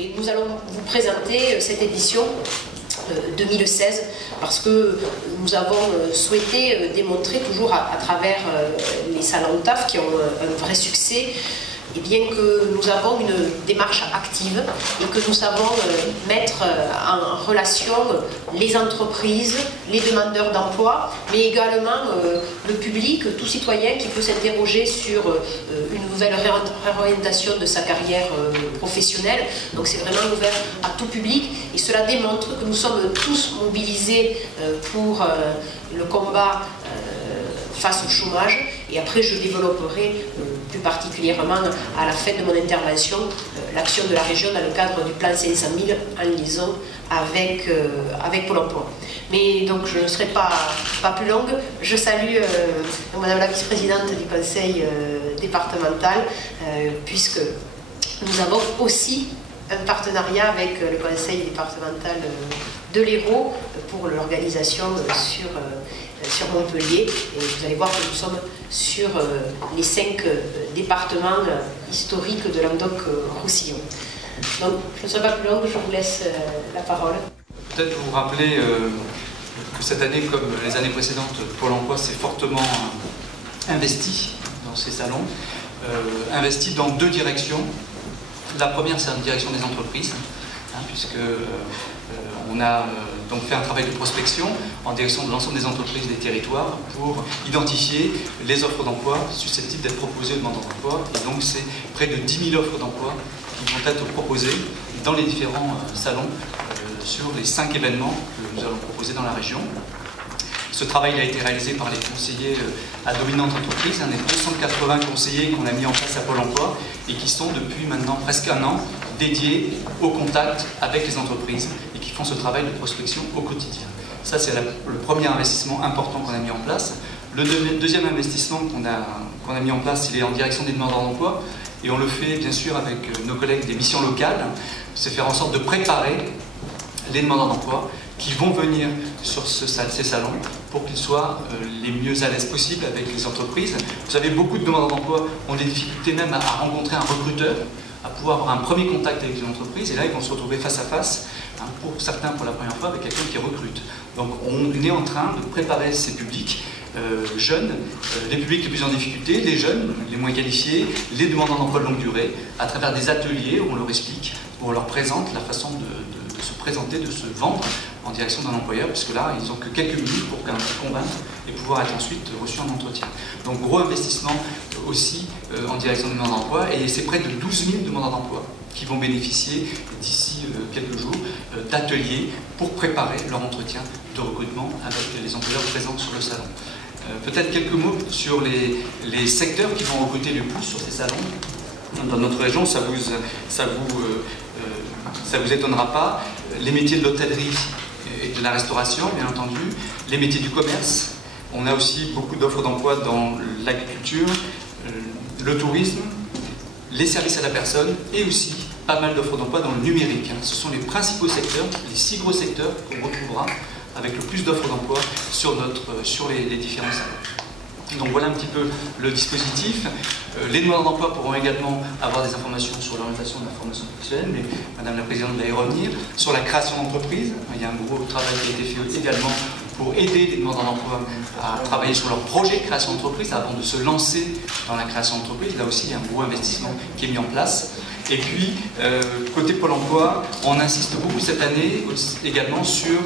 Et nous allons vous présenter cette édition 2016 parce que nous avons souhaité démontrer toujours à travers les salons TAF qui ont un vrai succès, et bien que nous avons une démarche active et que nous savons mettre en relation les entreprises, les demandeurs d'emploi, mais également le public, tout citoyen qui peut s'interroger sur une nouvelle réorientation de sa carrière professionnelle. Donc c'est vraiment ouvert à tout public et cela démontre que nous sommes tous mobilisés pour le combat face au chômage. Et après je développerai plus particulièrement à la fin de mon intervention l'action de la région dans le cadre du plan 500 000 en liaison avec Pôle emploi. Mais donc je ne serai pas plus longue. Je salue Madame la vice-présidente du conseil départemental puisque nous avons aussi un partenariat avec le conseil départemental de l'Hérault pour l'organisation sur Montpellier, et vous allez voir que nous sommes sur les 5 départements historiques de Languedoc-Roussillon. Donc je ne serai pas plus longue, je vous laisse la parole. Peut-être vous rappeler que cette année, comme les années précédentes, Pôle emploi s'est fortement investi dans ces salons, investi dans 2 directions. La première, c'est la direction des entreprises, puisque on a donc fait un travail de prospection en direction de l'ensemble des entreprises des territoires pour identifier les offres d'emploi susceptibles d'être proposées aux demandeurs d'emploi. Et donc c'est près de 10 000 offres d'emploi qui vont être proposées dans les différents salons sur les 5 événements que nous allons proposer dans la région. Ce travail a été réalisé par les conseillers à dominante entreprise, des 280 conseillers qu'on a mis en place à Pôle emploi et qui sont depuis maintenant presque un an dédiés au contact avec les entreprises et qui font ce travail de prospection au quotidien. Ça, c'est le premier investissement important qu'on a mis en place. Le deuxième investissement qu'on a mis en place, il est en direction des demandeurs d'emploi et on le fait bien sûr avec nos collègues des missions locales. C'est faire en sorte de préparer les demandeurs d'emploi qui vont venir sur ces salons pour qu'ils soient les mieux à l'aise possible avec les entreprises. Vous savez, beaucoup de demandeurs d'emploi ont des difficultés même à rencontrer un recruteur, à pouvoir avoir un premier contact avec une entreprise, et là ils vont se retrouver face à face, pour certains pour la première fois, avec quelqu'un qui recrute. Donc on est en train de préparer ces publics jeunes, les publics les plus en difficulté, les jeunes, les moins qualifiés, les demandeurs d'emploi de longue durée, à travers des ateliers où on leur explique, où on leur présente la façon de se présenter, de se vendre en direction d'un employeur, puisque là, ils n'ont que quelques minutes pour convaincre et pouvoir être ensuite reçus en entretien. Donc, gros investissement aussi en direction des demandeurs d'emploi, et c'est près de 12 000 demandeurs d'emploi qui vont bénéficier d'ici quelques jours d'ateliers pour préparer leur entretien de recrutement avec les employeurs présents sur le salon. Peut-être quelques mots sur les secteurs qui vont recruter le plus sur ces salons. Dans notre région, ça vous étonnera pas, les métiers de l'hôtellerie et de la restauration, bien entendu, les métiers du commerce. On a aussi beaucoup d'offres d'emploi dans l'agriculture, le tourisme, les services à la personne et aussi pas mal d'offres d'emploi dans le numérique. Ce sont les principaux secteurs, les 6 gros secteurs qu'on retrouvera avec le plus d'offres d'emploi sur les différents salons. Donc voilà un petit peu le dispositif. Les demandeurs d'emploi pourront également avoir des informations sur l'orientation de la formation professionnelle, mais Madame la Présidente va y revenir. Sur la création d'entreprise, il y a un gros travail qui a été fait également pour aider les demandeurs d'emploi à travailler sur leur projet de création d'entreprise avant de se lancer dans la création d'entreprise. Là aussi, il y a un gros investissement qui est mis en place. Et puis, côté Pôle emploi, on insiste beaucoup cette année également sur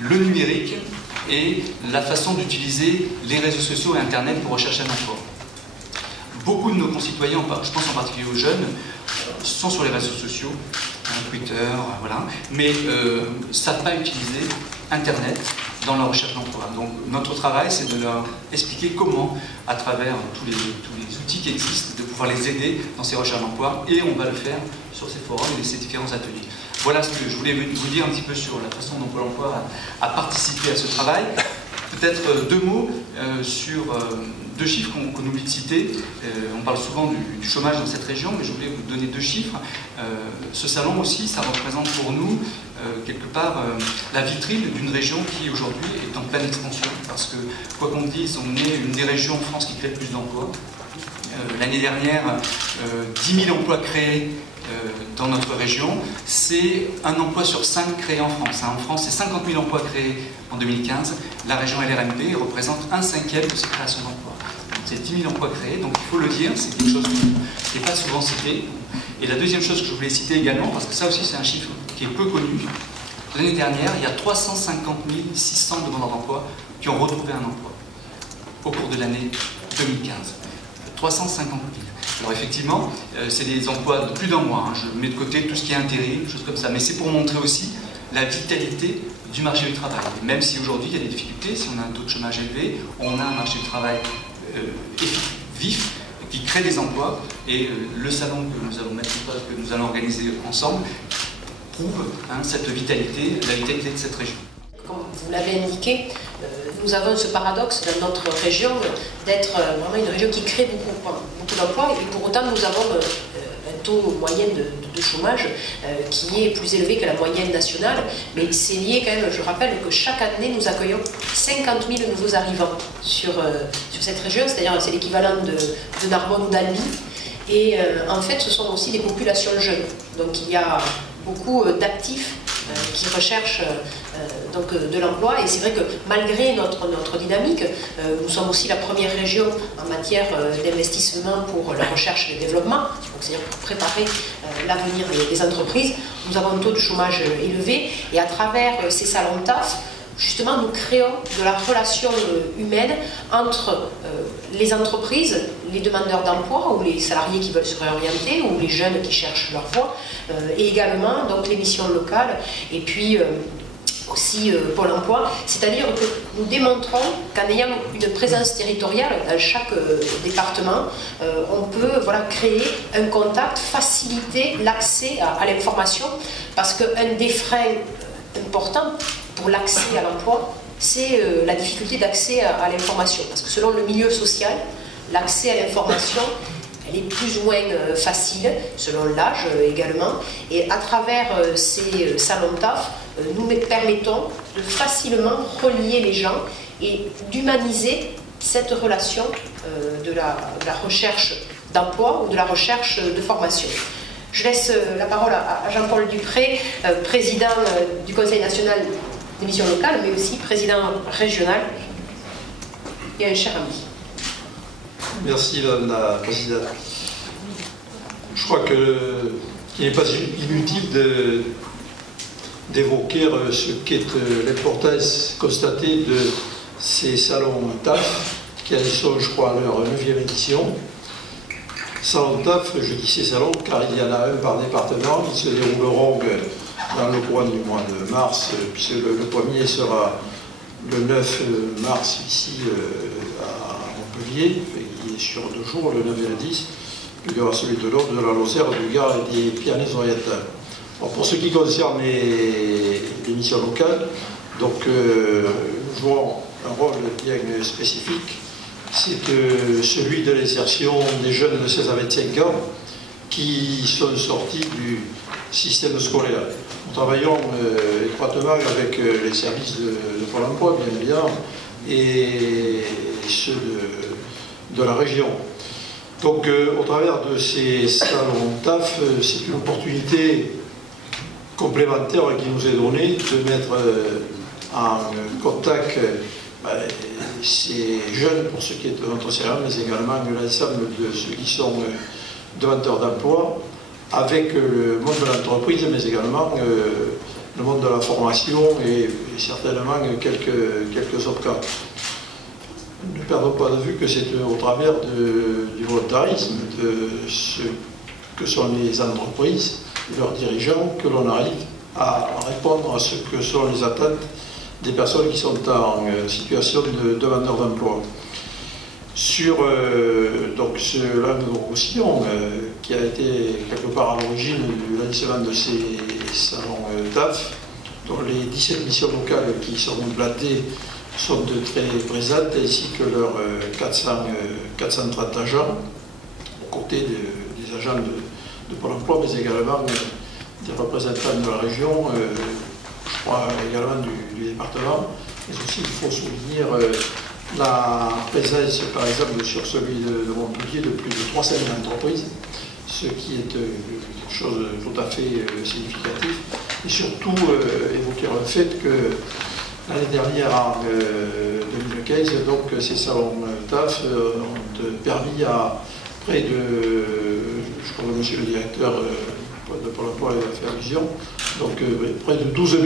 le numérique et la façon d'utiliser les réseaux sociaux et Internet pour rechercher un emploi. Beaucoup de nos concitoyens, je pense en particulier aux jeunes, sont sur les réseaux sociaux, Twitter, voilà, mais ne savent pas utiliser Internet dans leur recherche d'emploi. Donc notre travail, c'est de leur expliquer comment, à travers tous les outils qui existent, de pouvoir les aider dans ces recherches d'emploi, et on va le faire sur ces forums et ces différents ateliers. Voilà ce que je voulais vous dire un petit peu sur la façon dont Pôle emploi a participé à ce travail. Peut-être 2 mots sur 2 chiffres qu'on oublie de citer. On parle souvent du chômage dans cette région, mais je voulais vous donner 2 chiffres. Ce salon aussi, ça représente pour nous, quelque part, la vitrine d'une région qui aujourd'hui est en pleine expansion. Parce que, quoi qu'on dise, on est une des régions en France qui crée le plus d'emplois. L'année dernière, 10 000 emplois créés dans notre région, c'est un emploi sur 5 créé en France. En France, c'est 50 000 emplois créés en 2015. La région LRMP représente 1/5 de ces créations d'emplois. C'est 10 000 emplois créés, donc il faut le dire, c'est quelque chose qui n'est pas souvent cité. Et la deuxième chose que je voulais citer également, parce que ça aussi c'est un chiffre qui est peu connu, l'année dernière, il y a 350 600 demandeurs d'emploi qui ont retrouvé un emploi au cours de l'année 2015. 350 000. Alors effectivement, c'est des emplois de plus d'un mois. Je mets de côté tout ce qui est intérim, choses comme ça. Mais c'est pour montrer aussi la vitalité du marché du travail. Et même si aujourd'hui il y a des difficultés, si on a un taux de chômage élevé, on a un marché du travail vif, qui crée des emplois. Et le salon que nous allons mettre en place, que nous allons organiser ensemble, prouve cette vitalité, la vitalité de cette région. Comme vous l'avez indiqué, nous avons ce paradoxe dans notre région d'être vraiment une région qui crée beaucoup d'emplois, et pour autant nous avons un taux moyen de chômage qui est plus élevé que la moyenne nationale, mais c'est lié quand même, je rappelle que chaque année nous accueillons 50 000 nouveaux arrivants sur cette région, c'est-à-dire c'est l'équivalent de Narbonne ou d'Albi, et en fait ce sont aussi des populations jeunes, donc il y a beaucoup d'actifs qui recherchent donc, de l'emploi, et c'est vrai que malgré notre dynamique, nous sommes aussi la première région en matière d'investissement pour la recherche et le développement, c'est-à-dire pour préparer l'avenir des entreprises. Nous avons un taux de chômage élevé, et à travers ces salons TAF, justement, nous créons de la relation humaine entre les entreprises, les demandeurs d'emploi ou les salariés qui veulent se réorienter ou les jeunes qui cherchent leur voie, et également donc, les missions locales et puis aussi Pôle emploi. C'est-à-dire que nous démontrons qu'en ayant une présence territoriale dans chaque département, on peut créer un contact, faciliter l'accès à l'information, parce qu'un des freins importants pour l'accès à l'emploi, c'est la difficulté d'accès à l'information. Parce que selon le milieu social, l'accès à l'information, elle est plus ou moins facile, selon l'âge également. Et à travers ces salons TAF, nous permettons de facilement relier les gens et d'humaniser cette relation de la recherche d'emploi ou de la recherche de formation. Je laisse la parole à Jean-Paul Dupré, président du Conseil national des missions locales, mais aussi président régional et un cher ami. Merci Madame la Présidente. Je crois qu'il n'est pas inutile d'évoquer ce qu'est l'importance constatée de ces salons TAF, qui sont, je crois, à leur 9e édition. Salon TAF, je dis ces salons car il y en a un par département qui se dérouleront dans le coin du mois de mars, puisque le premier sera le 9 mars ici à Montpellier, il est sur 2 jours, le 9 et le 10, il y aura celui de l'Aude, de la Lozère, du Gard et des Pyrénées-Orientales. Pour ce qui concerne les missions locales, donc jouant un rôle bien spécifique, c'est celui de l'insertion des jeunes de 16 à 25 ans qui sont sortis du système scolaire. Nous travaillons étroitement avec les services de Pôle emploi, bien évidemment, et ceux de la région. Donc, au travers de ces salons TAF, c'est une opportunité complémentaire qui nous est donnée de mettre en contact ces jeunes, pour ce qui est de notre service, mais également l'ensemble de ceux qui sont demandeurs d'emploi, avec le monde de l'entreprise, mais également le monde de la formation et certainement quelques autres cas. Ne perdons pas de vue que c'est au travers du volontarisme de ce que sont les entreprises, leurs dirigeants, que l'on arrive à répondre à ce que sont les attentes des personnes qui sont en situation de demandeur d'emploi. Sur donc cela aussi, qui a été quelque part à l'origine du lancement de ces salons TAF, dont les 17 missions locales qui sont implantées sont de très présentes, ainsi que leurs 430 agents, aux côtés des agents de Pôle emploi, mais également des représentants de la région, je crois également du département, mais aussi il faut souligner la présence, par exemple, sur celui de Montpellier, de plus de 300 000 entreprises ce qui est quelque chose de tout à fait significatif. Et surtout évoquer le fait que l'année dernière, en 2015, donc, ces salons TAF ont permis à près de, je crois que monsieur le directeur de Pôle emploi a fait allusion, donc près de 12 000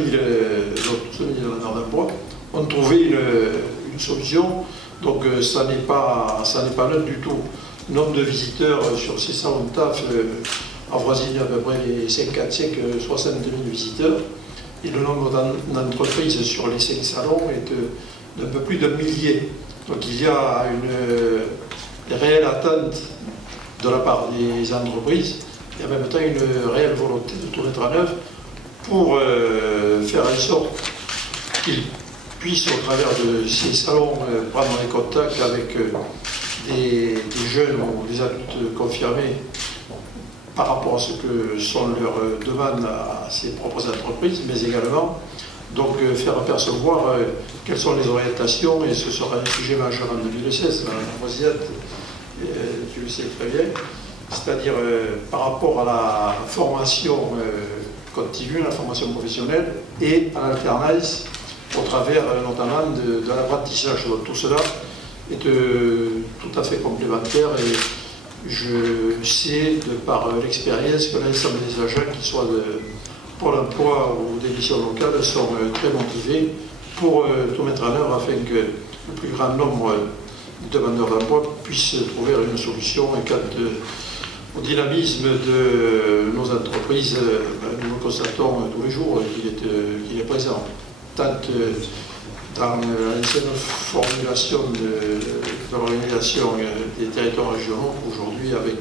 demandeurs d'emploi ont trouvé une solution. Donc ça n'est pas neutre du tout. Le nombre de visiteurs sur ces salons de TAF avoisine à peu près les 62 000 visiteurs. Et le nombre d'entreprises sur les 5 salons est d'un peu plus d'un millier. Donc il y a une réelle attente de la part des entreprises et en même temps une réelle volonté de tout mettre en œuvre pour faire en sorte qu'ils puissent, au travers de ces salons, prendre des contacts avec des jeunes ou des adultes confirmés par rapport à ce que sont leurs demandes à ces propres entreprises, mais également donc, faire apercevoir quelles sont les orientations, et ce sera un sujet majeur en 2016, Madame la Présidente, tu le sais très bien, c'est-à-dire par rapport à la formation continue, la formation professionnelle et à l'alternance au travers notamment de l'apprentissage. Tout cela est tout à fait complémentaire et je sais, de par l'expérience, que l'ensemble des agents, qu'ils soient de Pôle emploi ou des missions locales, sont très motivés pour tout mettre en œuvre afin que le plus grand nombre de demandeurs d'emploi puissent trouver une solution. Et quant au dynamisme de nos entreprises, nous le constatons tous les jours qu'il est présent, tant dans l'ancienne formulation de l'organisation des territoires régionaux qu'aujourd'hui avec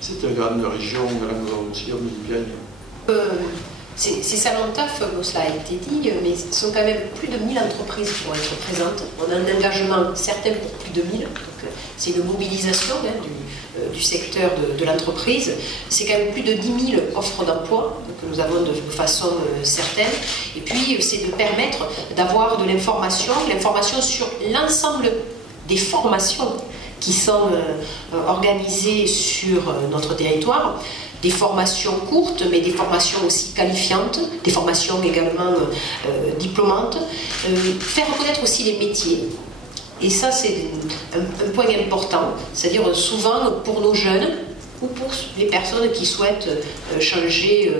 cette grande région, la Languedoc-Roussillon, Midi-Pyrénées. Ces salons de TAF, cela a été dit, mais ce sont quand même plus de 1000 entreprises qui vont être présentes. On a un engagement certain pour plus de 1000. C'est une mobilisation du secteur de l'entreprise. C'est quand même plus de 10 000 offres d'emploi que nous avons de façon certaine. Et puis, c'est de permettre d'avoir de l'information sur l'ensemble des formations qui sont organisées sur notre territoire. Des formations courtes, mais des formations aussi qualifiantes, des formations également diplômantes. Faire reconnaître aussi les métiers. Et ça, c'est un point important. C'est-à-dire, souvent, pour nos jeunes, ou pour les personnes qui souhaitent changer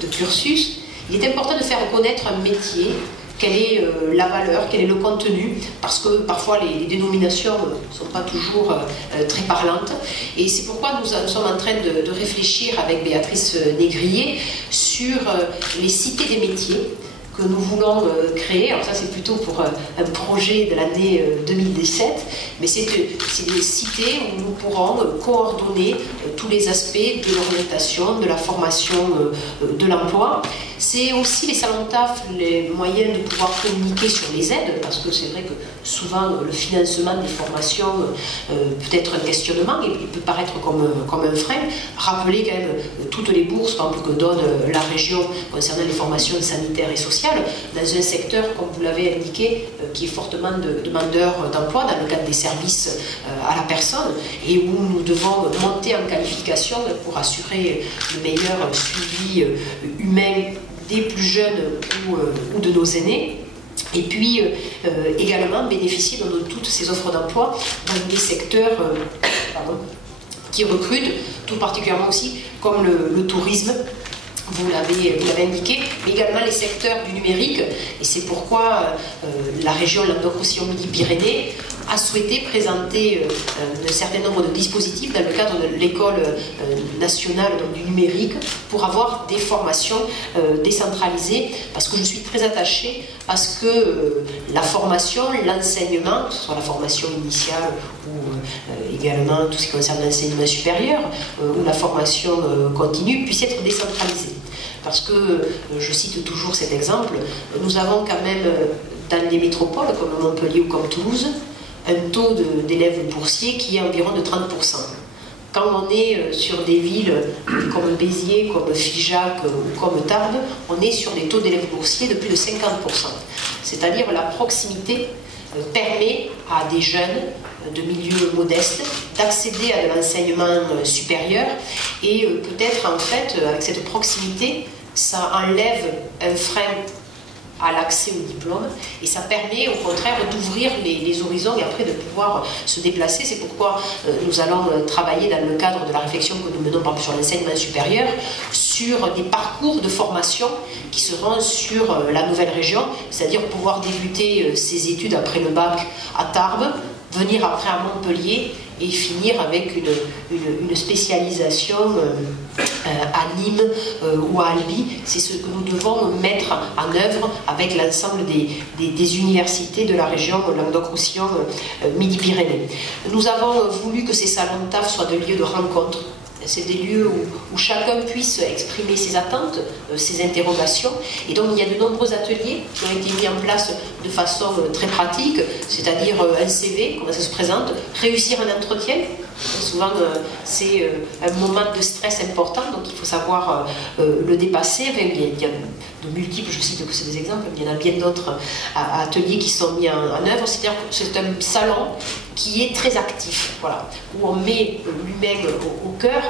de cursus, il est important de faire reconnaître un métier, quelle est la valeur, quel est le contenu, parce que parfois les dénominations ne sont pas toujours très parlantes. Et c'est pourquoi nous sommes en train de réfléchir avec Béatrice Négrier sur les cités des métiers que nous voulons créer. Alors ça, c'est plutôt pour un projet de l'année 2017, mais c'est des cités où nous pourrons coordonner tous les aspects de l'orientation, de la formation, de l'emploi. C'est aussi les salons de TAF, les moyens de pouvoir communiquer sur les aides, parce que c'est vrai que souvent le financement des formations peut être un questionnement et peut paraître comme un frein. Rappeler quand même toutes les bourses, par exemple, que donne la région concernant les formations sanitaires et sociales, dans un secteur, comme vous l'avez indiqué, qui est fortement demandeur d'emploi dans le cadre des services à la personne, et où nous devons monter en qualification pour assurer le meilleur suivi humain des plus jeunes ou de nos aînés. Et puis également bénéficier de toutes ces offres d'emploi dans des secteurs qui recrutent, tout particulièrement aussi comme le tourisme, vous l'avez indiqué, mais également les secteurs du numérique. Et c'est pourquoi la région Languedoc-Roussillon Midi-Pyrénées a souhaité présenter un certain nombre de dispositifs dans le cadre de l'école nationale du numérique pour avoir des formations décentralisées, parce que je suis très attachée à ce que la formation, l'enseignement, que ce soit la formation initiale ou également tout ce qui concerne l'enseignement supérieur ou la formation continue, puisse être décentralisée. Parce que, je cite toujours cet exemple, nous avons quand même dans des métropoles comme Montpellier ou comme Toulouse, un taux d'élèves boursiers qui est environ de 30%. Quand on est sur des villes comme Béziers, comme Figeac ou comme Tarbes, on est sur des taux d'élèves boursiers de plus de 50%. C'est-à-dire la proximité permet à des jeunes de milieux modestes, d'accéder à de l'enseignement supérieur. Et peut-être, en fait, avec cette proximité, ça enlève un frein à l'accès au diplôme et ça permet au contraire d'ouvrir les horizons et après de pouvoir se déplacer. C'est pourquoi nous allons travailler dans le cadre de la réflexion que nous menons sur l'enseignement supérieur sur des parcours de formation qui seront sur la nouvelle région, c'est-à-dire pouvoir débuter ses études après le bac à Tarbes, venir après à Montpellier et finir avec une spécialisation à Nîmes ou à Albi. C'est ce que nous devons mettre en œuvre avec l'ensemble des universités de la région Languedoc-Roussillon Midi-Pyrénées. Nous avons voulu que ces salons de taf soient des lieux de rencontre. C'est des lieux où chacun puisse exprimer ses attentes, ses interrogations. Et donc il y a de nombreux ateliers qui ont été mis en place de façon très pratique, c'est-à-dire un CV, comment ça se présente, réussir un entretien. Souvent c'est un moment de stress important, donc il faut savoir le dépasser. Enfin, il y a de multiples, je cite que c'est des exemples, mais il y en a bien d'autres ateliers qui sont mis en œuvre. C'est-à-dire que c'est un salon qui est très actif, voilà, où on met l'humain au cœur,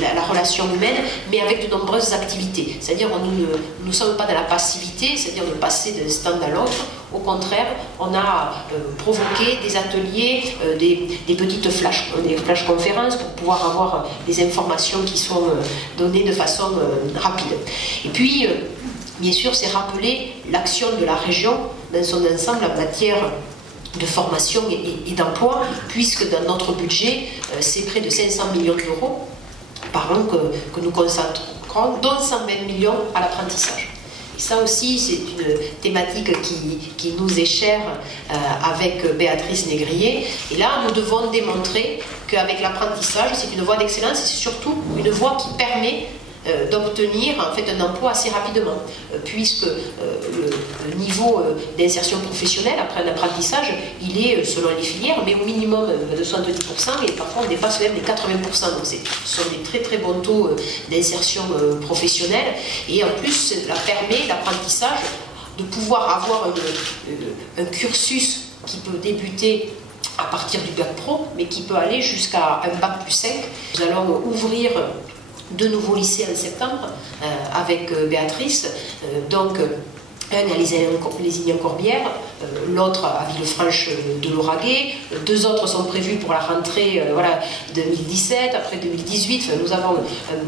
la relation humaine, mais avec de nombreuses activités. C'est-à-dire nous ne sommes pas dans la passivité, c'est-à-dire de passer d'un stand à l'autre. Au contraire, on a provoqué des ateliers, des petites flash conférences pour pouvoir avoir des informations qui sont données de façon rapide. Et puis, bien sûr, c'est rappeler l'action de la région dans son ensemble en matière de formation et d'emploi, puisque dans notre budget, c'est près de 500 millions d'euros par an que nous concentrons, dont 120 millions à l'apprentissage. Et ça aussi, c'est une thématique qui nous est chère avec Béatrice Négrier. Et là, nous devons démontrer qu'avec l'apprentissage, c'est une voie d'excellence et c'est surtout une voie qui permet d'obtenir en fait un emploi assez rapidement, puisque le niveau d'insertion professionnelle après un apprentissage, il est selon les filières, mais au minimum de 70%, et parfois on dépasse même les 80%. Donc ce sont des très très bons taux d'insertion professionnelle, et en plus cela permet l'apprentissage de pouvoir avoir un cursus qui peut débuter à partir du bac pro, mais qui peut aller jusqu'à un bac plus 5. Nous allons ouvrir de nouveaux lycées en septembre avec Béatrice, donc un à Lézignan-Corbière, l'autre à Villefranche de Lauragais, deux autres sont prévus pour la rentrée 2017, après 2018,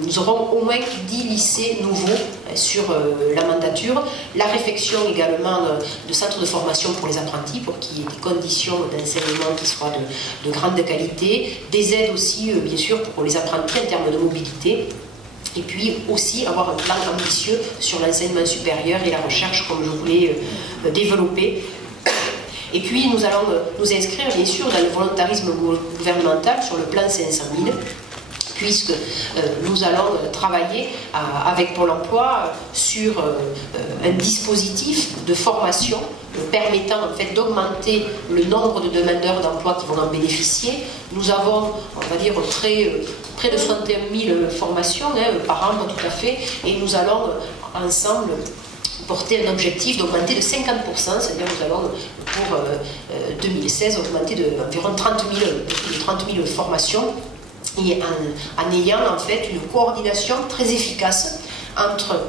nous aurons au moins 10 lycées nouveaux sur la mandature, la réflexion également de centres de formation pour les apprentis, pour qu'il y ait des conditions d'enseignement qui soient de grande qualité, des aides aussi bien sûr pour les apprentis en termes de mobilité. Et puis aussi avoir un plan ambitieux sur l'enseignement supérieur et la recherche comme je voulais développer. Et puis nous allons nous inscrire bien sûr dans le volontarisme gouvernemental sur le plan 500 000, puisque nous allons travailler avec Pôle emploi sur un dispositif de formation permettant en fait d'augmenter le nombre de demandeurs d'emploi qui vont en bénéficier. Nous avons, on va dire, près de 61 000 formations par an, tout à fait, et nous allons ensemble porter un objectif d'augmenter de 50%, c'est-à-dire nous allons pour 2016 augmenter d'environ 30 000 formations, et en ayant en fait une coordination très efficace entre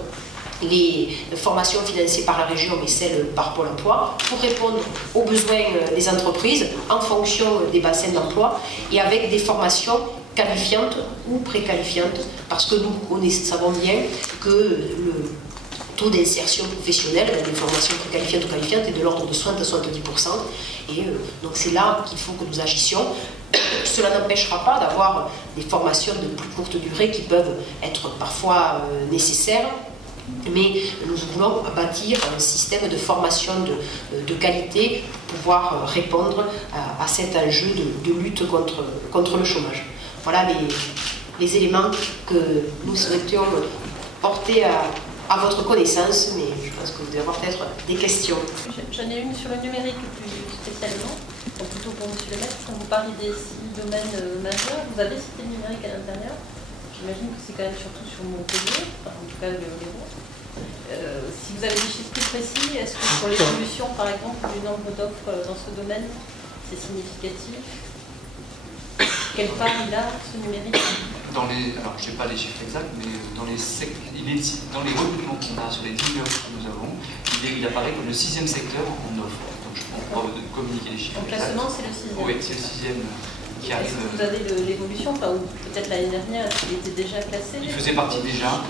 les formations financées par la région et celles par Pôle emploi pour répondre aux besoins des entreprises en fonction des bassins d'emploi et avec des formations qualifiantes ou préqualifiantes, parce que nous savons bien que le taux d'insertion professionnelle dans les formations préqualifiantes ou qualifiantes est de l'ordre de 60 à 70%, et donc c'est là qu'il faut que nous agissions. Cela n'empêchera pas d'avoir des formations de plus courte durée qui peuvent être parfois nécessaires, mais nous voulons bâtir un système de formation de qualité pour pouvoir répondre à cet enjeu de lutte contre le chômage. Voilà les éléments que nous souhaitions porter à votre connaissance, mais je pense que vous devez avoir peut-être des questions. J'en ai une sur le numérique plus spécialement, plutôt pour M. le maître. Quand vous parlez des 6 domaines majeurs, vous avez cité le numérique à l'intérieur. J'imagine que c'est quand même surtout sur Montpellier, enfin, en tout cas le Léon. Si vous avez des chiffres plus précis, est-ce que pour l'évolution par exemple du nombre d'offres dans ce domaine, c'est significatif? quelle part il a, ce numérique? Alors, je n'ai pas les chiffres exacts, mais dans les recrutements qu'on a sur les 10 000 que nous avons, il apparaît comme le 6e secteur en offre. Donc, je ne peux pas communiquer les chiffres. Donc, classement, c'est le 6e. Oui, c'est le 6e qui arrive. Est-ce que vous avez l'évolution, enfin, ou peut-être l'année dernière, est-ce qu'il était déjà classé? Il faisait partie déjà,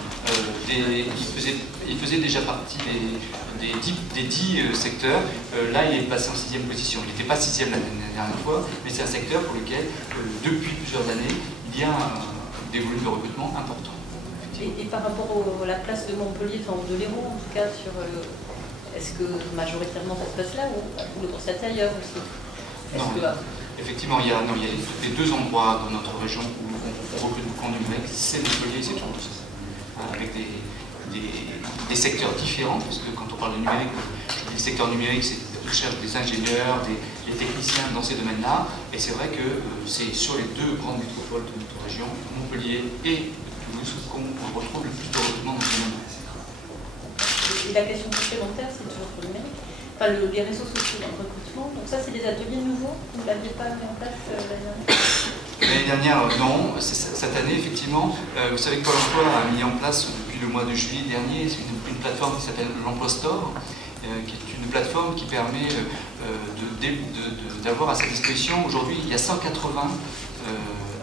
il faisait déjà partie des 10 secteurs. Là, il est passé en 6e position. Il n'était pas 6e la dernière fois, mais c'est un secteur pour lequel, depuis plusieurs années, il y a des volumes de recrutement importants. Et par rapport à la place de Montpellier, enfin de l'Hérault en tout cas, est-ce que majoritairement ça se passe là ou vous le constatez ailleurs aussi? Non, effectivement, il y a les 2 endroits dans notre région où on recrute beaucoup en numérique, c'est Montpellier et c'est Toulouse, avec des secteurs différents, parce que quand on parle de numérique, le secteur numérique, c'est on cherche des ingénieurs, des techniciens dans ces domaines-là, et c'est vrai que c'est sur les 2 grandes métropoles de notre région, Montpellier et Toulouse, qu'on retrouve le plus de recrutement dans ce domaine. Et la question complémentaire, c'est toujours sur le numérique, enfin les réseaux sociaux dans le recrutement, donc ça c'est des ateliers nouveaux, vous ne l'aviez pas mis en place l'année dernière? L'année dernière, non. Cette année, effectivement, vous savez que Pôle emploi a mis en place depuis le mois de juillet dernier une plateforme qui s'appelle l'Emploi Store, qui est une plateforme qui permet d'avoir à sa disposition, aujourd'hui, il y a 180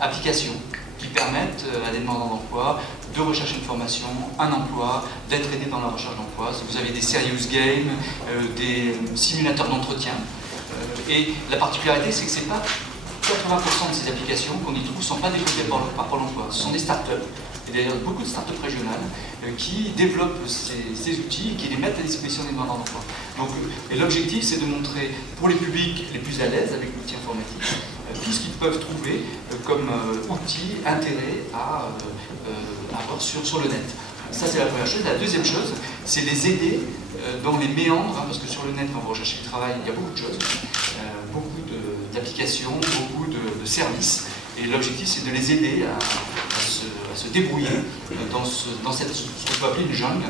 applications qui permettent à des demandeurs d'emploi de rechercher une formation, un emploi, d'être aidés dans la recherche d'emploi. Vous avez des serious games, des simulateurs d'entretien. Et la particularité, c'est que c'est pas 80% de ces applications qu'on y trouve ne sont pas développées par Pôle emploi. Ce sont des startups, et d'ailleurs beaucoup de startups régionales qui développent ces outils et qui les mettent à disposition des demandeurs d'emploi. Donc, l'objectif, c'est de montrer pour les publics les plus à l'aise avec l'outil informatique tout ce qu'ils peuvent trouver comme outil, intérêt à avoir sur le net. Ça, c'est la première chose. La deuxième chose, c'est les aider dans les méandres, parce que sur le net, quand vous recherchez du travail, il y a beaucoup de choses, beaucoup d'applications, beaucoup de services. Et l'objectif, c'est de les aider à se débrouiller dans ce qu'on peut appeler une jungle,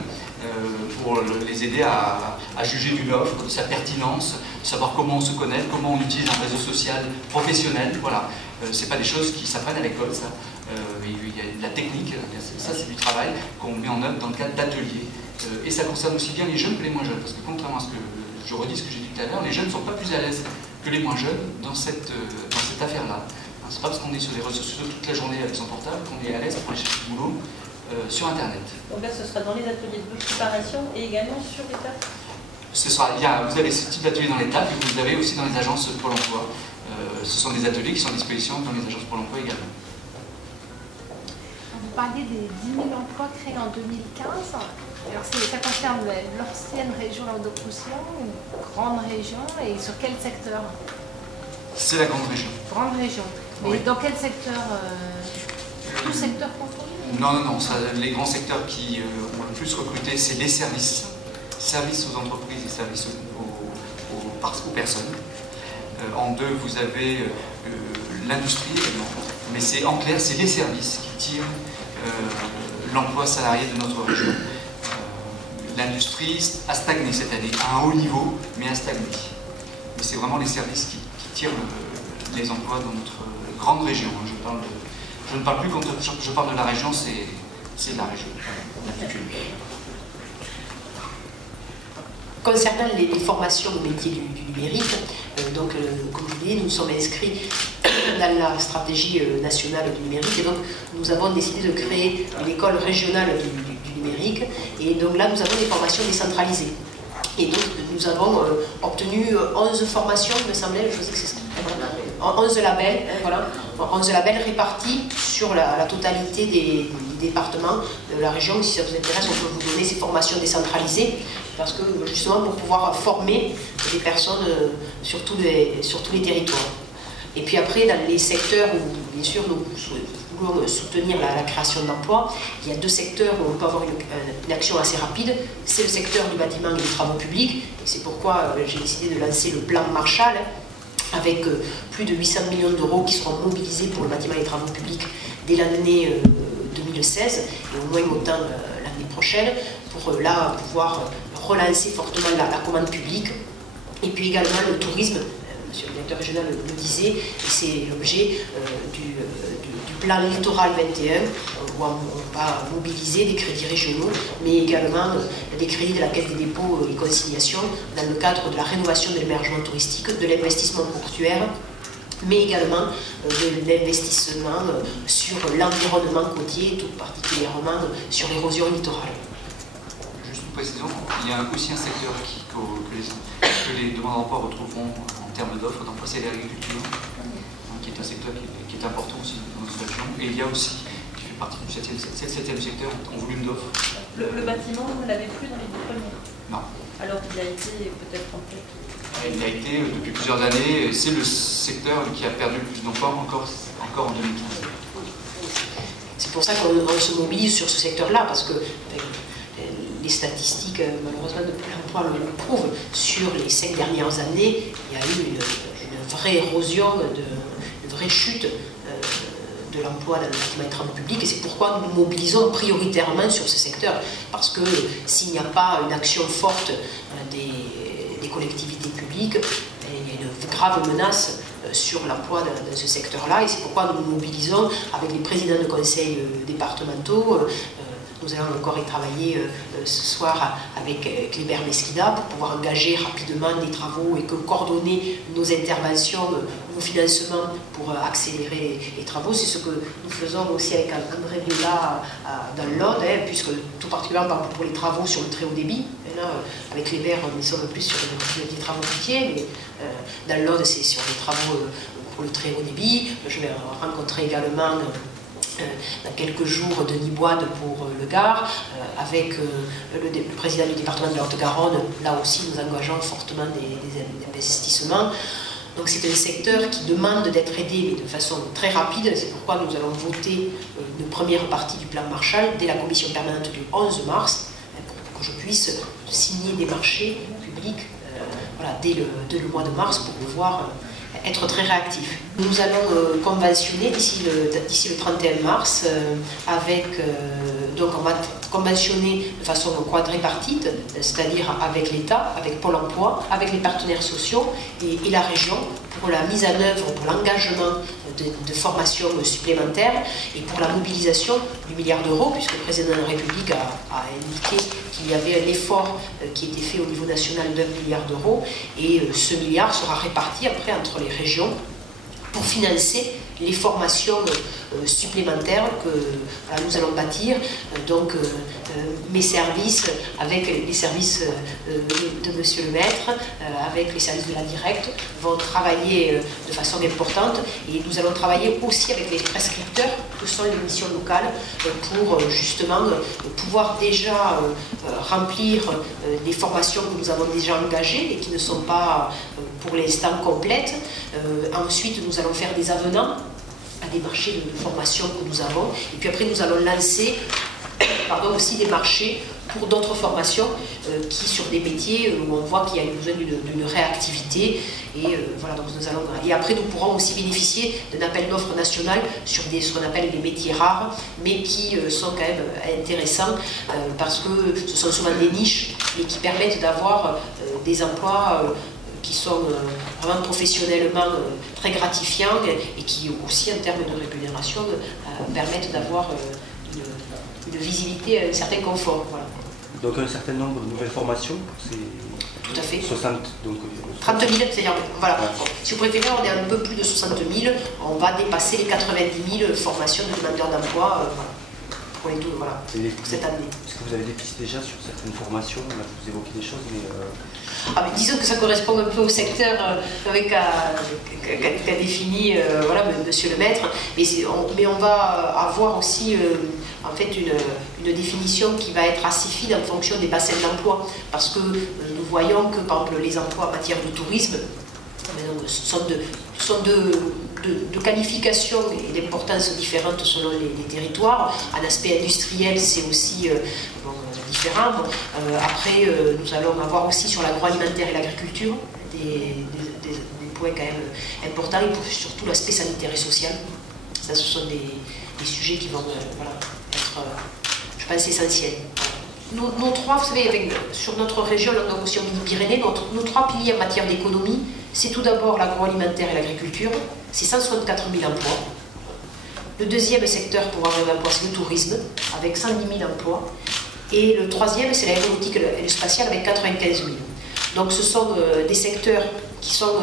pour les aider à juger d'une offre, de sa pertinence, savoir comment on se connaît, comment on utilise un réseau social professionnel. Voilà. C'est pas des choses qui s'apprennent à l'école, ça. Il y a de la technique, ça c'est du travail qu'on met en œuvre dans le cadre d'ateliers. Et ça concerne aussi bien les jeunes que les moins jeunes, parce que contrairement à ce que je redis ce que j'ai dit tout à l'heure, les jeunes ne sont pas plus à l'aise que les moins jeunes dans cette affaire-là. C'est pas parce qu'on est sur les réseaux sociaux toute la journée avec son portable qu'on est à l'aise pour aller chercher du boulot sur Internet. Donc là, ce sera dans les ateliers de préparation et également sur les tables. Vous avez ce type d'atelier dans les tables et vous avez aussi dans les agences Pôle emploi. Ce sont des ateliers qui sont à disposition dans les agences Pôle emploi également. Vous parliez des 10 000 emplois créés en 2015. Alors ça concerne l'ancienne région Languedoc-Roussillon, une grande région, et sur quel secteur? C'est la grande région. Grande région. Mais oui. Dans quel secteur? Tout secteur confondu? Non. Les grands secteurs qui ont le plus recruté, c'est les services. Services aux entreprises et services aux personnes. En 2, vous avez l'industrie également. Mais en clair, c'est les services qui tirent l'emploi salarié de notre région. L'industrie a stagné cette année, à un haut niveau, mais a stagné. Mais c'est vraiment les services qui tirent les emplois dans notre grande région. Je ne parle plus quand je parle de la région, c'est la région, la plus connue. Concernant les formations au métier du numérique, donc, comme je vous l'ai dit, nous sommes inscrits dans la stratégie nationale du numérique et donc nous avons décidé de créer une école régionale du numérique et donc là nous avons des formations décentralisées. Et donc nous avons obtenu 11 formations, il me semblait, je sais que c'est ça. 11 labels, voilà, 11 labels répartis sur la totalité des départements de la région. Si ça vous intéresse, on peut vous donner ces formations décentralisées, parce que justement pour pouvoir former des personnes sur tous les territoires. Et puis après, dans les secteurs où, bien sûr, nous voulons soutenir la création d'emplois, il y a 2 secteurs où on peut avoir une action assez rapide. C'est le secteur du bâtiment et des travaux publics. C'est pourquoi j'ai décidé de lancer le plan Marshall, avec plus de 800 millions d'euros qui seront mobilisés pour le bâtiment et les travaux publics dès l'année 2016, et au moins autant l'année prochaine, pour là pouvoir relancer fortement la commande publique. Et puis également le tourisme. Monsieur le directeur régional le disait, et c'est l'objet du plan littoral 21, où on va mobiliser des crédits régionaux, mais également des crédits de la Caisse des dépôts et consignations dans le cadre de la rénovation de l'hébergement touristique, de l'investissement portuaire, mais également de l'investissement sur l'environnement côtier, tout particulièrement sur l'érosion littorale. Juste une précision, il y a aussi un secteur que les demandeurs d'emploi retrouveront en termes d'offres d'emploi, c'est l'agriculture, qui est un secteur qui est important aussi dans notre région. Et il y a aussi, qui fait partie du 7e secteur en volume d'offres. Le bâtiment, vous ne l'avez plus dans les deux premiers? Non. Alors qu'il a été peut-être en fait. Il a été depuis plusieurs années, c'est le secteur qui a perdu le plus d'emplois encore en 2015. C'est pour ça qu'on se mobilise sur ce secteur-là, parce que les statistiques, malheureusement, de l'emploi le prouvent. Sur les 5 dernières années, il y a eu une vraie érosion, une vraie chute de l'emploi dans le bâtiment et travaux publics, et c'est pourquoi nous nous mobilisons prioritairement sur ce secteur, parce que s'il n'y a pas une action forte des collectivités publiques, il y a une grave menace sur l'emploi dans ce secteur-là, et c'est pourquoi nous nous mobilisons avec les présidents de conseils départementaux. Nous allons encore y travailler ce soir avec Cléber Mesquida pour pouvoir engager rapidement des travaux et coordonner nos interventions, nos financements pour accélérer les travaux. C'est ce que nous faisons aussi avec André Villa dans l'Aude, puisque tout particulièrement pour les travaux sur le très haut débit. Et là, avec Cléber, nous sommes plus sur des travaux routiers, mais dans l'Aude, c'est sur les travaux pour le très haut débit. Je vais rencontrer également dans quelques jours Denis Boide pour le Gard, avec le président du département de la Haute-Garonne. Là aussi, nous engageons fortement des investissements. Donc c'est un secteur qui demande d'être aidé, mais de façon très rapide. C'est pourquoi nous allons voter une première partie du plan Marshall dès la commission permanente du 11 mars, pour que je puisse signer des marchés publics dès le mois de mars pour pouvoir être très réactif. Nous allons conventionner d'ici le 31 mars donc on va conventionner de façon quadripartite, c'est-à-dire avec l'État, avec Pôle emploi, avec les partenaires sociaux et la région pour la mise en œuvre, pour l'engagement de formations supplémentaires et pour la mobilisation du milliard d'euros, puisque le président de la République a indiqué qu'il y avait un effort qui était fait au niveau national d'1 milliard d'euros, et ce milliard sera réparti après entre les régions pour financer les formations supplémentaires que nous allons bâtir. Donc mes services, avec les services de Monsieur le Maître, avec les services de la Directe, vont travailler de façon importante, et nous allons travailler aussi avec les prescripteurs que sont les missions locales pour justement pouvoir déjà remplir les formations que nous avons déjà engagées et qui ne sont pas pour l'instant complètes. Ensuite, nous allons faire des avenants à des marchés de formation que nous avons, et puis après nous allons lancer aussi des marchés pour d'autres formations qui sur des métiers où on voit qu'il y a besoin d'une réactivité, et voilà, donc nous allons, et après nous pourrons aussi bénéficier d'un appel d'offres national sur ce qu'on appelle des métiers rares, mais qui sont quand même intéressants parce que ce sont souvent des niches, mais qui permettent d'avoir des emplois qui sont vraiment professionnellement très gratifiants, et qui aussi en termes de rémunération permettent d'avoir une visibilité, un certain confort. Voilà. Donc un certain nombre de nouvelles formations, c'est tout à fait. 60, donc 30 000, c'est-à-dire, voilà. Ouais. Si vous préférez, on est un peu plus de 60 000, on va dépasser les 90 000 formations de demandeurs d'emploi pour les deux, voilà, pour cette année. Est-ce que vous avez des pistes déjà sur certaines formations? Là, vous évoquez des choses, mais... mais disons que ça correspond un peu au secteur qu'a défini voilà, Monsieur le Maître, mais on va avoir aussi en fait une définition qui va être assez fine en fonction des bassins d'emploi, parce que nous voyons que par exemple les emplois en matière de tourisme sont de qualifications et d'importance différentes selon les territoires. Un aspect industriel, c'est aussi différent. Après, nous allons avoir aussi sur l'agroalimentaire et l'agriculture des points quand même importants, et surtout l'aspect sanitaire et social. Ça, ce sont des sujets qui vont être, je pense, essentiels. Nos trois, vous savez, sur notre région, Languedoc-Roussillon, Midi-Pyrénées, nos trois piliers en matière d'économie, c'est tout d'abord l'agroalimentaire et l'agriculture, c'est 164 000 emplois. Le deuxième secteur pour avoir un emploi, c'est le tourisme, avec 110 000 emplois. Et le troisième, c'est l'aéronautique et le spatial, avec 95 000. Donc ce sont des secteurs qui sont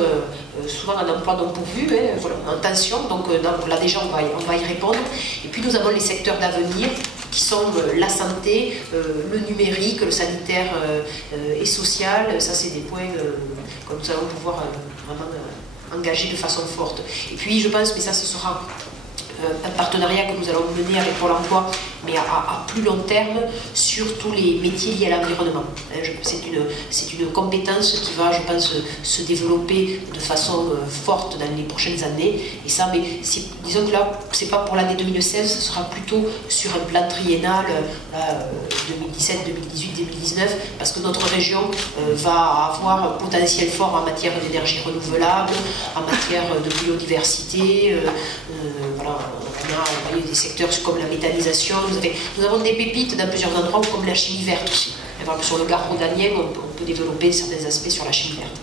souvent en emploi non pourvu, voilà, en tension, donc là déjà on va y répondre. Et puis nous avons les secteurs d'avenir qui sont la santé, le numérique, le sanitaire et social. Ça c'est des points que nous allons pouvoir vraiment engager de façon forte. Et puis je pense, mais ça ce sera un partenariat que nous allons mener avec Pôle emploi, mais à plus long terme, sur tous les métiers liés à l'environnement. C'est une compétence qui va, je pense, se développer de façon forte dans les prochaines années. Et ça, mais disons que là, c'est pas pour l'année 2016, ce sera plutôt sur un plan triennal, 2017, 2018, 2019, parce que notre région va avoir un potentiel fort en matière d'énergie renouvelable, en matière de biodiversité, voilà. On a des secteurs comme la méthanisation. Nous avons des pépites dans plusieurs endroits, comme la chimie verte aussi. Sur le Gard rhodanien, on peut développer certains aspects sur la chimie verte.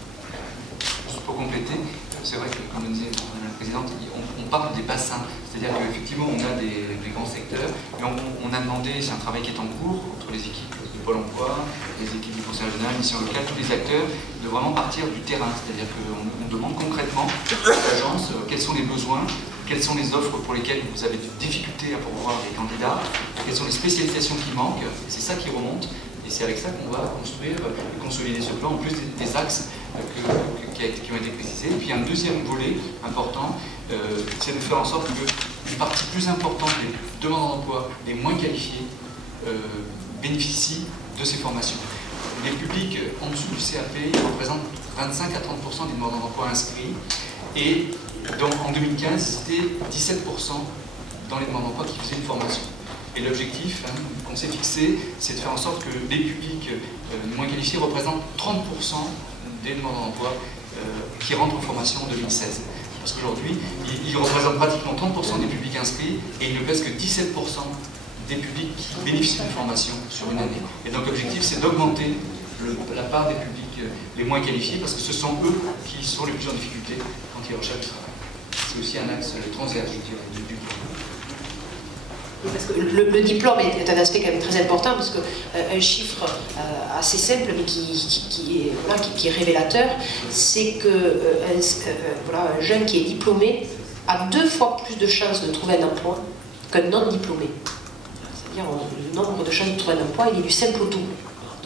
Pour compléter, c'est vrai que, comme disait Madame la Présidente, on parle des bassins. C'est-à-dire qu'effectivement, on a des grands secteurs, mais on a demandé, c'est un travail qui est en cours entre les équipes de Pôle emploi, les équipes du Conseil régional, mission locale, tous les acteurs, de vraiment partir du terrain. C'est-à-dire qu'on demande concrètement à l'agence quels sont les besoins, quelles sont les offres pour lesquelles vous avez des difficultés à pourvoir des candidats, quelles sont les spécialisations qui manquent, c'est ça qui remonte, et c'est avec ça qu'on va construire et consolider ce plan, en plus des axes qui ont été précisés. Et puis un deuxième volet important, c'est de faire en sorte qu'une partie plus importante des demandeurs d'emploi, les moins qualifiés, bénéficient de ces formations. Les publics en dessous du CAP représentent 25 à 30% des demandeurs d'emploi inscrits, et en 2015, c'était 17% dans les demandeurs d'emploi qui faisaient une formation. Et l'objectif qu'on s'est fixé, c'est de faire en sorte que les publics moins qualifiés représentent 30% des demandeurs d'emploi qui rentrent en formation en 2016. Parce qu'aujourd'hui, ils représentent pratiquement 30% des publics inscrits et il ne pèse que 17% des publics qui bénéficient d'une formation sur une année. Et donc l'objectif, c'est d'augmenter la part des publics les moins qualifiés, parce que ce sont eux qui sont les plus en difficulté quand ils recherchent du travail. C'est aussi un axe transverse, je dirais, du diplôme. Parce que le diplôme est un aspect quand même très important, parce qu'un chiffre assez simple, mais qui est révélateur, c'est qu'un jeune qui est diplômé a 2 fois plus de chances de trouver un emploi qu'un non diplômé. C'est-à-dire le nombre de chances de trouver un emploi, il est du simple au double.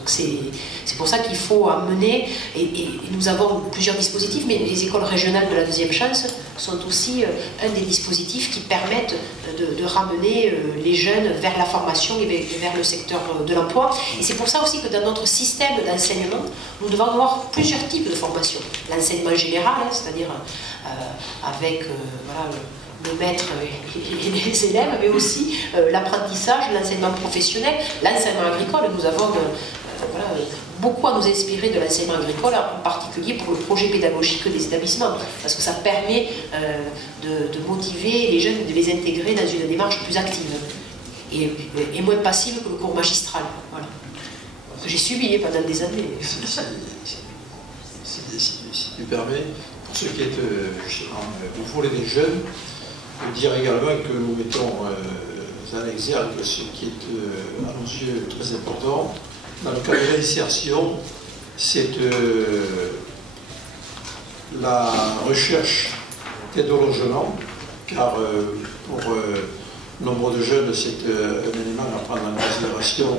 C'est pour ça qu'il faut amener, et nous avons plusieurs dispositifs, mais les écoles régionales de la deuxième chance sont aussi un des dispositifs qui permettent de ramener les jeunes vers la formation et vers le secteur de l'emploi. Et c'est pour ça aussi que dans notre système d'enseignement, nous devons avoir plusieurs types de formation. L'enseignement général, c'est-à-dire avec les maîtres et les élèves, mais aussi l'apprentissage, l'enseignement professionnel, l'enseignement agricole. Nous avons beaucoup à nous inspirer de l'enseignement agricole, en particulier pour le projet pédagogique des établissements, parce que ça permet de motiver les jeunes, de les intégrer dans une démarche plus active et moins passive que le cours magistral. Voilà. J'ai subi pendant des années. Si tu permets, pour ce qui est du volet des jeunes, de dire également que nous mettons en exergue ce qui est à nos yeux très important dans le cadre de l'insertion, c'est la recherche d'aide au logement, car pour nombre de jeunes, c'est un élément à prendre en considération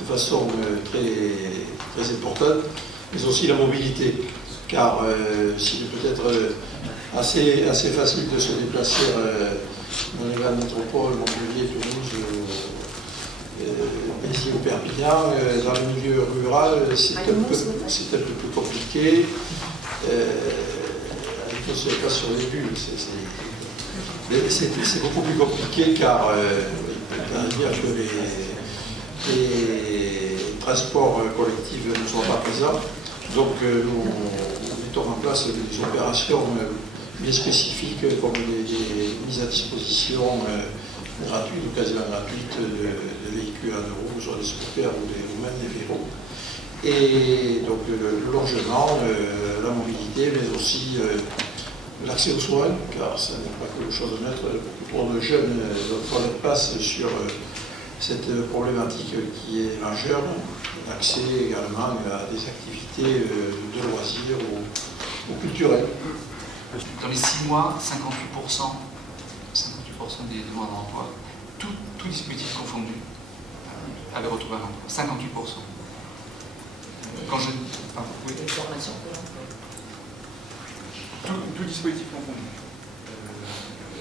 de façon très importante, mais aussi la mobilité, car s'il est peut-être assez facile de se déplacer dans les grandes métropoles, Montpellier, Toulouse, ici au Perpignan, dans le milieu rural, c'est un peu plus compliqué. On se passe sur les bulles, c'est beaucoup plus compliqué, car il peut arriver que les transports collectifs ne soient pas présents. Donc nous mettons en place des opérations bien spécifiques, comme des mises à disposition gratuites ou quasiment gratuites de véhicules à 1 euro, soit des scooters ou même des vélos. Et donc le logement, la mobilité, mais aussi l'accès aux soins, car ça n'est pas que chose neutre. Beaucoup trop de jeunes passent sur cette problématique qui est majeure, l'accès également à des activités de loisirs ou culturelles. Dans les 6 mois, 58% des demandeurs d'emploi, tout dispositif confondu, avaient retrouvé un emploi. 58%. Quand je... Pardon, oui. Formation Tout dispositif confondu.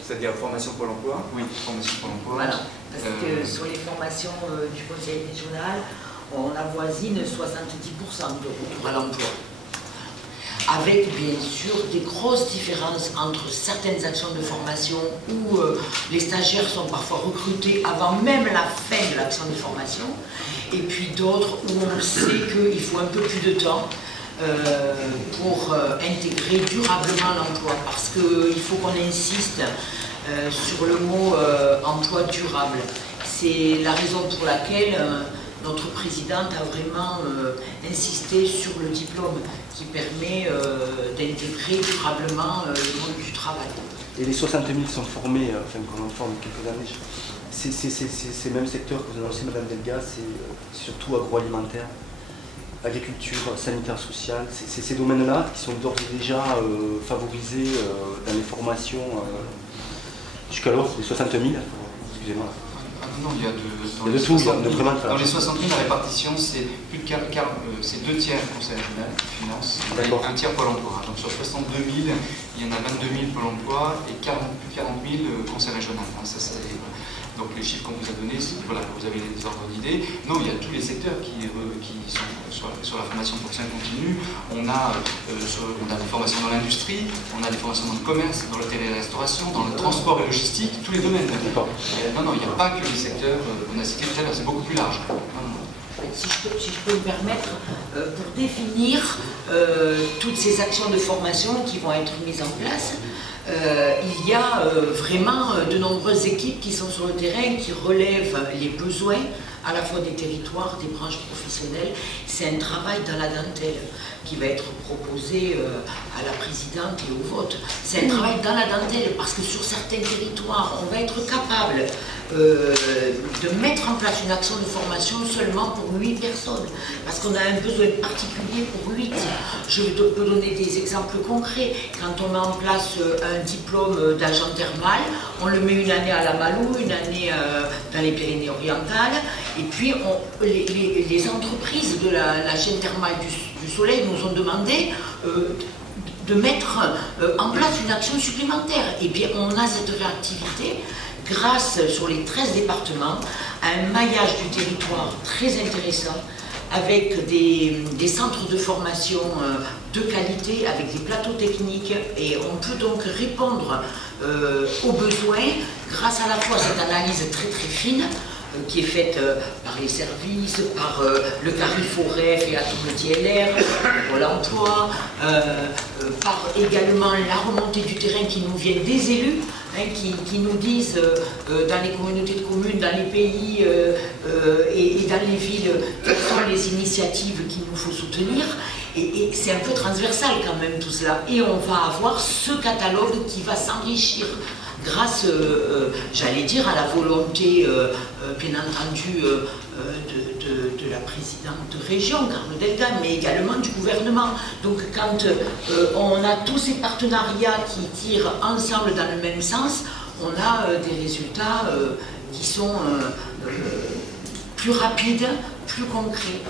C'est-à-dire formation Pôle emploi? Oui, formation Pôle emploi. Voilà, parce que sur les formations du conseil régional, on avoisine 70% de retour à l'emploi. Avec bien sûr des grosses différences entre certaines actions de formation où les stagiaires sont parfois recrutés avant même la fin de l'action de formation, et puis d'autres où on sait qu'il faut un peu plus de temps pour intégrer durablement l'emploi, parce qu'il faut qu'on insiste sur le mot emploi durable. C'est la raison pour laquelle notre présidente a vraiment insisté sur le diplôme qui permet d'intégrer durablement le monde du travail. Et les 60 000 qui sont formés, enfin qu'on en forme quelques années, ces mêmes secteurs que vous annoncez, Madame Delga, c'est surtout agroalimentaire, agriculture, sanitaire, sociale, c'est ces domaines-là qui sont d'ores et déjà favorisés dans les formations jusqu'alors, les 60 000, excusez-moi. Non, il y a dans les 60 000, la répartition, c'est plus de 2 tiers conseil régional, finance, et 1 tiers Pôle emploi. Donc sur 62 000, il y en a 22 000 Pôle emploi et plus de 40 000 conseil régional. Donc les chiffres qu'on vous a donnés, voilà, vous avez des ordres d'idées. Non, il y a tous les secteurs qui sont sur la formation professionnelle continue. On a des formations dans l'industrie, on a des formations dans le commerce, dans l'hôtellerie-restauration, dans le transport et logistique, tous les domaines. Non, il n'y a pas que les secteurs qu'on a cités tout à l'heure, c'est beaucoup plus large. Si je peux me permettre, pour définir toutes ces actions de formation qui vont être mises en place, il y a vraiment de nombreuses équipes qui sont sur le terrain, qui relèvent les besoins à la fois des territoires, des branches professionnelles. C'est un travail dans la dentelle qui va être proposé à la présidente et au vote. C'est un travail dans la dentelle parce que sur certains territoires, on va être capable de mettre en place une action de formation seulement pour 8 personnes, parce qu'on a un besoin particulier pour 8. Je peux donner des exemples concrets. Quand on met en place un diplôme d'agent thermal, on le met une année à la Malou, une année dans les Pyrénées-Orientales, et puis les entreprises de la chaîne thermale du Soleil nous ont demandé de mettre en place une action supplémentaire. Et bien on a cette réactivité grâce, sur les 13 départements, à un maillage du territoire très intéressant, avec des centres de formation de qualité, avec des plateaux techniques, et on peut donc répondre aux besoins grâce à la fois à cette analyse très très fine qui est faite par les services, par le CARIFOREF et ATOM-DLR, Pôle emploi, par également la remontée du terrain qui nous vient des élus, qui nous disent dans les communautés de communes, dans les pays et dans les villes, quelles sont les initiatives qu'il nous faut soutenir. Et c'est un peu transversal quand même tout cela. Et on va avoir ce catalogue qui va s'enrichir grâce, j'allais dire, à la volonté, bien entendu, de la présidente de région, Carme Delga, mais également du gouvernement. Donc quand on a tous ces partenariats qui tirent ensemble dans le même sens, on a des résultats qui sont plus rapides, plus concrets,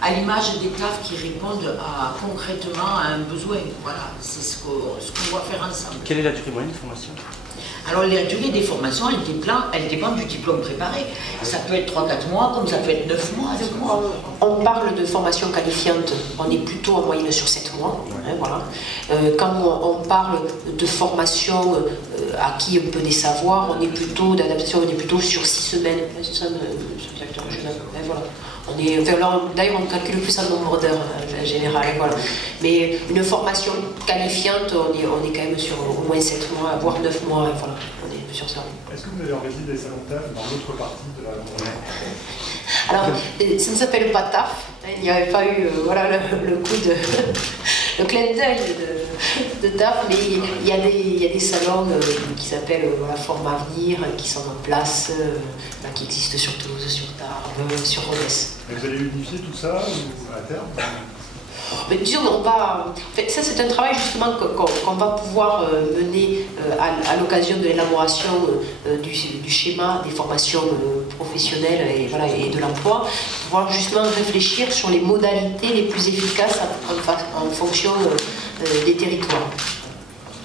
à l'image des TAF qui répondent concrètement à un besoin. Voilà, c'est ce qu'on va faire ensemble. Quelle est la durée moyenne de formation ? Alors la durée des formations, elle dépend du diplôme préparé. Ça peut être 3-4 mois, comme ça peut être 9 mois, 10 mois. On parle de formation qualifiante, on est plutôt en moyenne sur 7 mois. Voilà. Quand on parle de formation acquis un peu des savoirs, on est plutôt d'adaptation, on est plutôt sur 6 semaines. Voilà. D'ailleurs, on calcule plus en nombre d'heures en général. Voilà. Mais une formation qualifiante, on est quand même sur au moins 7 mois, voire 9 mois. Voilà. sur ça. Est-ce que vous avez organisé des salons TAF dans l'autre partie de la journée? Alors, ça ne s'appelle pas TAF, il n'y avait pas eu voilà, le coup de... le clin d'œil de TAF, mais il y a des salons qui s'appellent voilà, Forme Avenir, qui sont en place, qui existent sur Toulouse, sur Tarbes, sur Rodez. Et vous allez unifier tout ça ou à terme? Mais disons, on va, en fait, ça c'est un travail justement qu'on va pouvoir mener à l'occasion de l'élaboration du schéma des formations professionnelles et, voilà, et de l'emploi, pouvoir justement réfléchir sur les modalités les plus efficaces en fonction des territoires.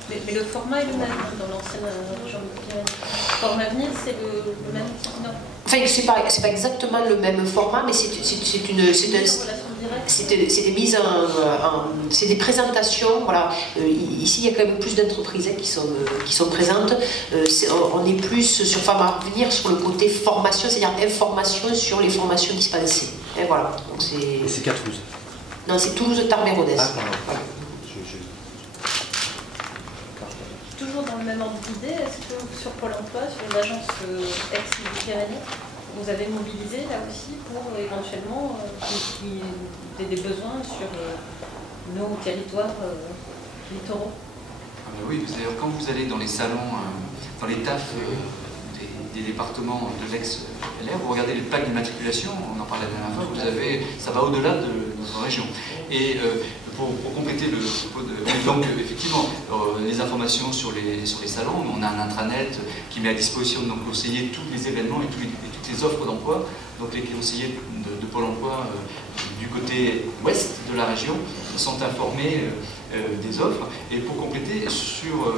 Mais le format est le même dans l'ancienne région de Pyrénées. Forme Avenir, c'est le même type, non? Enfin, c'est pas exactement le même format, mais c'est des présentations. Voilà. Ici, il y a quand même plus d'entreprises qui sont présentes. On est plus sur Forme Avenir sur le côté formation, c'est-à-dire information sur les formations dispensées. Et voilà. Et c'est qu'à Toulouse? Non, c'est Toulouse, Tarbes et Rodez. Ah, voilà. Toujours dans le même ordre d'idée, est-ce que sur Pôle emploi, sur les agences ex-Pyrénées, vous avez mobilisé là aussi pour éventuellement qu'il y ait des besoins sur nos territoires littoraux? Oui, quand vous allez dans les salons, dans les TAF des départements de l'ex-LR, vous regardez les plaques d'immatriculation, on en parlait la dernière fois, ça va au-delà de notre région. Et pour compléter le propos de... Donc, effectivement, les informations sur les salons, on a un intranet qui met à disposition de nos conseillers tous les événements et toutes les offres d'emploi. Donc, les conseillers de Pôle emploi du côté ouest de la région sont informés des offres. Et pour compléter, sur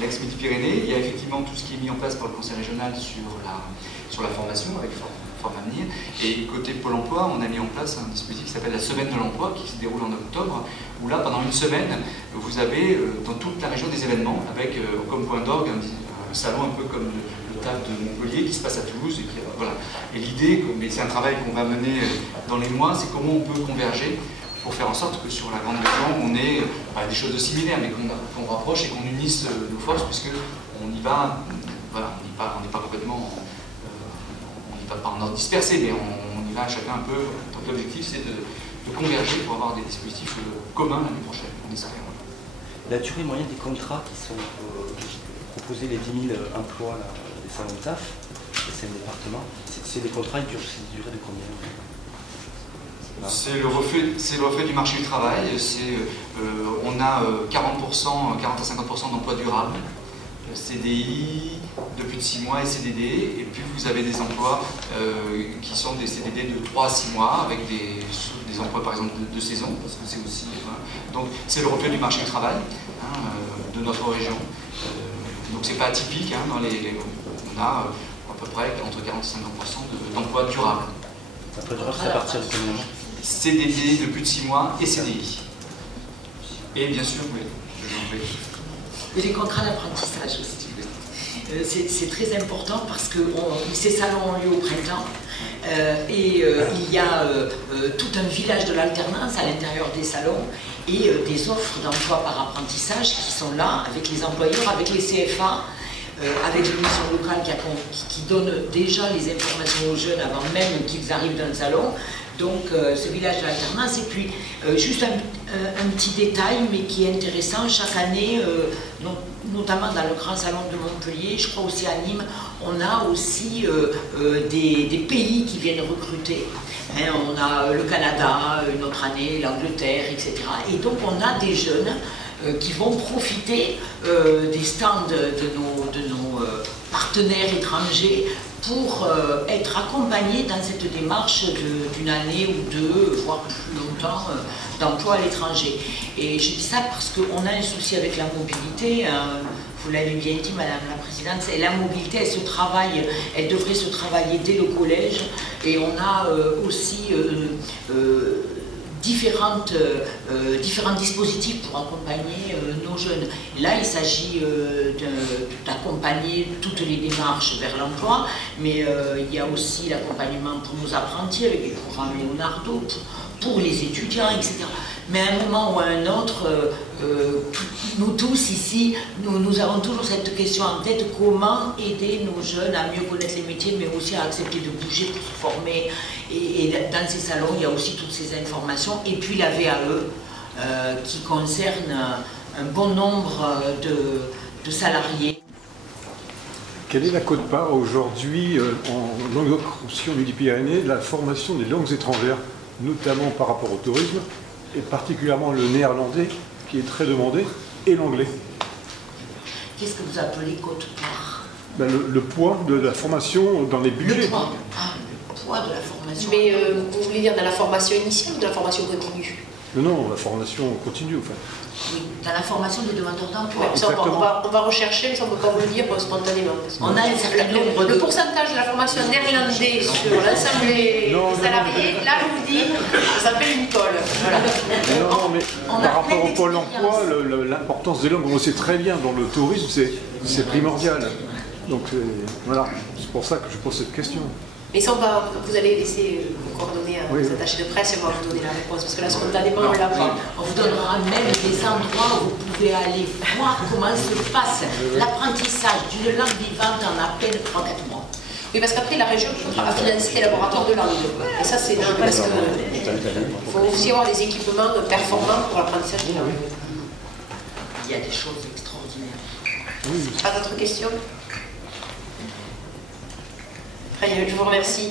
l'ex-Midi-Pyrénées, il y a effectivement tout ce qui est mis en place par le conseil régional sur la formation avec Forme Avenir. Et côté Pôle emploi, on a mis en place un dispositif qui s'appelle la Semaine de l'emploi, qui se déroule en octobre, où là, pendant une semaine, vous avez dans toute la région des événements, avec comme point d'orgue un salon un peu comme le TAF de Montpellier, qui se passe à Toulouse. Et, voilà. Et l'idée, mais c'est un travail qu'on va mener dans les mois, c'est comment on peut converger pour faire en sorte que sur la grande région, on ait des choses similaires, mais qu'on rapproche et qu'on unisse nos forces, puisqu'on y va, voilà, on n'est pas complètement... pas en ordre dispersé, mais on y va chacun un peu. Donc l'objectif, c'est de converger pour avoir des dispositifs communs l'année prochaine, on espère. La durée moyenne des contrats qui sont proposés, les 10 000 emplois là, des salons TAF, des 5 départements, c'est des contrats qui durent une durée de combien? C'est le reflet du marché du travail. On a 40 à 50% d'emplois durables, CDI de plus de 6 mois et CDD, et puis vous avez des emplois qui sont des CDD de 3 à 6 mois avec des emplois par exemple de saison, parce que c'est aussi... Donc c'est le reflet du marché du travail de notre région. Donc c'est pas atypique, on a à peu près entre 40 et 50% d'emplois durables. Après, c'est à partir de combien? CDD de plus de 6 mois et CDI. Et bien sûr, oui. Et les contrats d'apprentissage aussi. C'est très important parce que ces salons ont lieu au printemps et il y a tout un village de l'alternance à l'intérieur des salons et des offres d'emploi par apprentissage qui sont là avec les employeurs, avec les CFA, avec les missions locales qui donnent déjà les informations aux jeunes avant même qu'ils arrivent dans le salon. Donc ce village de l'alternance, et puis juste un petit détail mais qui est intéressant, chaque année, notamment dans le grand salon de Montpellier, je crois aussi à Nîmes, on a aussi des pays qui viennent recruter. On a le Canada, une autre année, l'Angleterre, etc. Et donc on a des jeunes qui vont profiter des stands de nos partenaires étrangers pour être accompagnés dans cette démarche d'une année ou deux, voire plus longtemps, d'emploi à l'étranger. Et je dis ça parce qu'on a un souci avec la mobilité, vous l'avez bien dit Madame la Présidente, et la mobilité elle devrait se travailler dès le collège, et on a aussi différents dispositifs pour accompagner nos jeunes. Là, il s'agit d'accompagner toutes les démarches vers l'emploi, mais il y a aussi l'accompagnement pour nos apprentis avec les programmes Leonardo, pour les étudiants, etc. Mais à un moment ou à un autre, nous tous ici, nous avons toujours cette question en tête, comment aider nos jeunes à mieux connaître les métiers, mais aussi à accepter de bouger pour se former. Et dans ces salons, il y a aussi toutes ces informations. Et puis la VAE, qui concerne un bon nombre de salariés. Quelle est la quote-part aujourd'hui en Languedoc-Roussillon du Midi-Pyrénées de la formation des langues étrangères, notamment par rapport au tourisme, et particulièrement le néerlandais, qui est très demandé, et l'anglais? Qu'est-ce que vous appelez quote-part? Ben, le poids de la formation dans les budgets. Le poids, le poids de la formation. Mais vous voulez dire dans la formation initiale ou dans la formation continue? Non, la formation continue, en fait. Oui, dans la formation des demandeurs d'emploi. On va rechercher, mais ça on ne peut pas vous le dire spontanément. On a un certain nombre le pourcentage de la formation néerlandais sur l'ensemble des salariés, là je vous dis, ça s'appelle une colle. Voilà. Non, mais par rapport au pôle emploi, l'importance des langues, on le sait très bien, dans le tourisme, c'est primordial. Donc voilà, c'est pour ça que je pose cette question. Mais ça, vous allez laisser vous coordonner à vos attachés de presse et on va vous donner la réponse, parce que là, spontanément, on l'a pas. On vous donnera même des endroits où vous pouvez aller voir comment se passe l'apprentissage d'une langue vivante en à peine 3-4 mois. Oui, parce qu'après, la région a financé des laboratoires de langue. Et ça, c'est dingue, parce qu'il faut aussi avoir des équipements performants pour l'apprentissage des langues. Il y a des choses extraordinaires. Pas d'autres questions? Très bien, je vous remercie.